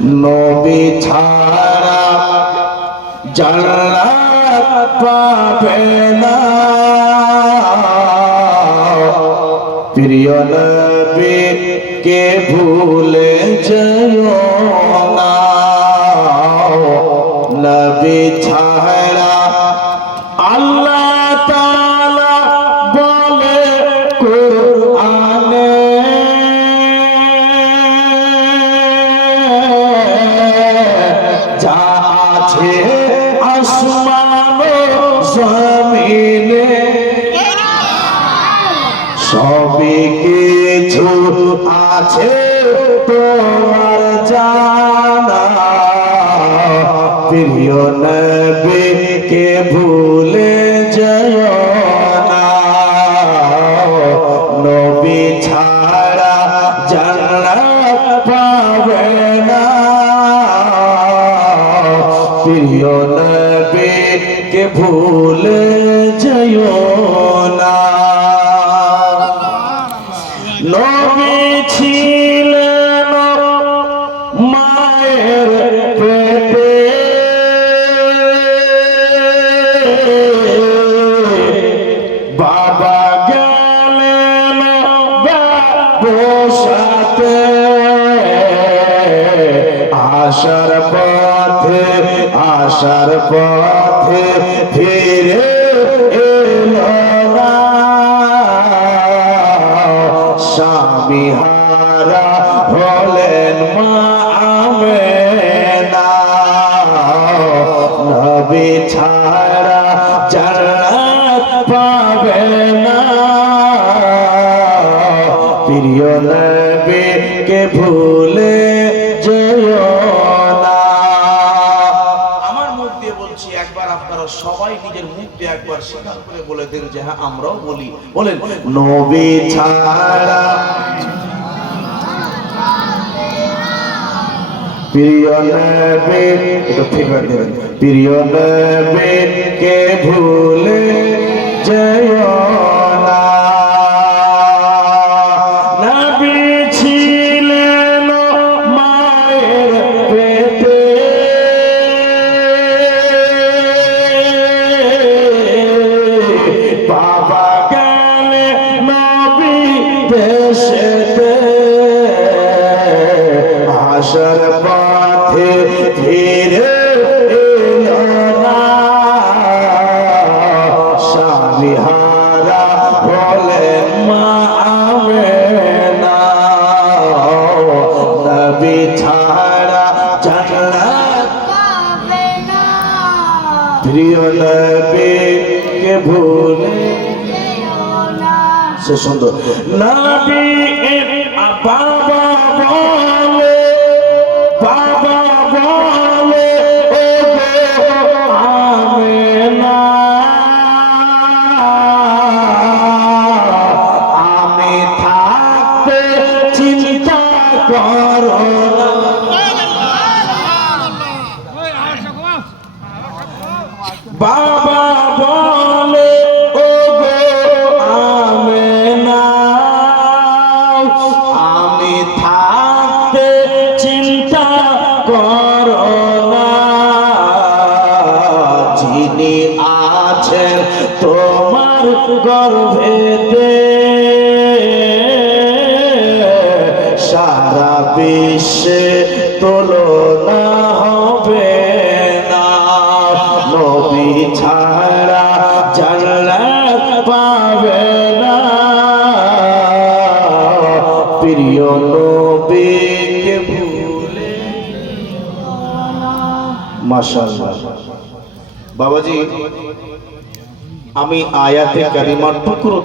নবী ছাড়া জান্নাত পাবে না, প্রিয় নবীকে ভুলে যেও না। নবী ছাড়া আল্লাহ তাআলা বলে কুরআনে, যা আছে আসমান ও জমিনে সবই কিছু আছে তোমার জানা, প্রিয় নবীকে ভুলে যেও না। নবী ছাড়া জান্নাত পাবে না, প্রিয় নবীকে ভুলে যেও না। নবী ছিলেন মায়ের পেটে, বাবা গেলেন বসাতে, আসার পথে ফিরে এলো না, স্বামী হারা হলেন মা আমেনা। নবী ছাড়া জান্নাত পাবে না, প্রিয় নবীকে ভুলে যেও না। আমার মুখ দিয়ে বলছি, একবার আপনারা সবাই নিজের মুখ দিয়ে একবার স্বীকার করে বলে দেন যে হ্যাঁ আমরাও বলি। বলেন, নবী ছাড়া প্রিয় নবী, এটা ফিগার দেবেন, প্রিয় নবীকে ভুলে যেও না। নবী ছিলেন মায়ের পেটে, বাবা গেলে নবী দেশেতে, আসার পথে ফিরে এলো না, স্বামী হারা হলেন মা আমেনা। নবী ছাড়া জান্নাত পাবে না, প্রিয় নবীকে ভুলে যেও না। সে সুন্দর নবী বাবা বলে, বাবা বলে ও গো আমেনা, আমি থাকতে চিন্তা করো না। বাবা বলে ও গো আমেনা, আমি থাকতে চিন্তা করো না, যিনি আছেন তোমার গর্ভেতে, সারা বিশ্বে তুলনা হবে না। নবী ছাড়া জান্নাত পাবে না, প্রিয় নবীকে ভুলে। মাশাআল্লাহ বাবাজি, আমি আয়াতে কারিমার টুকরো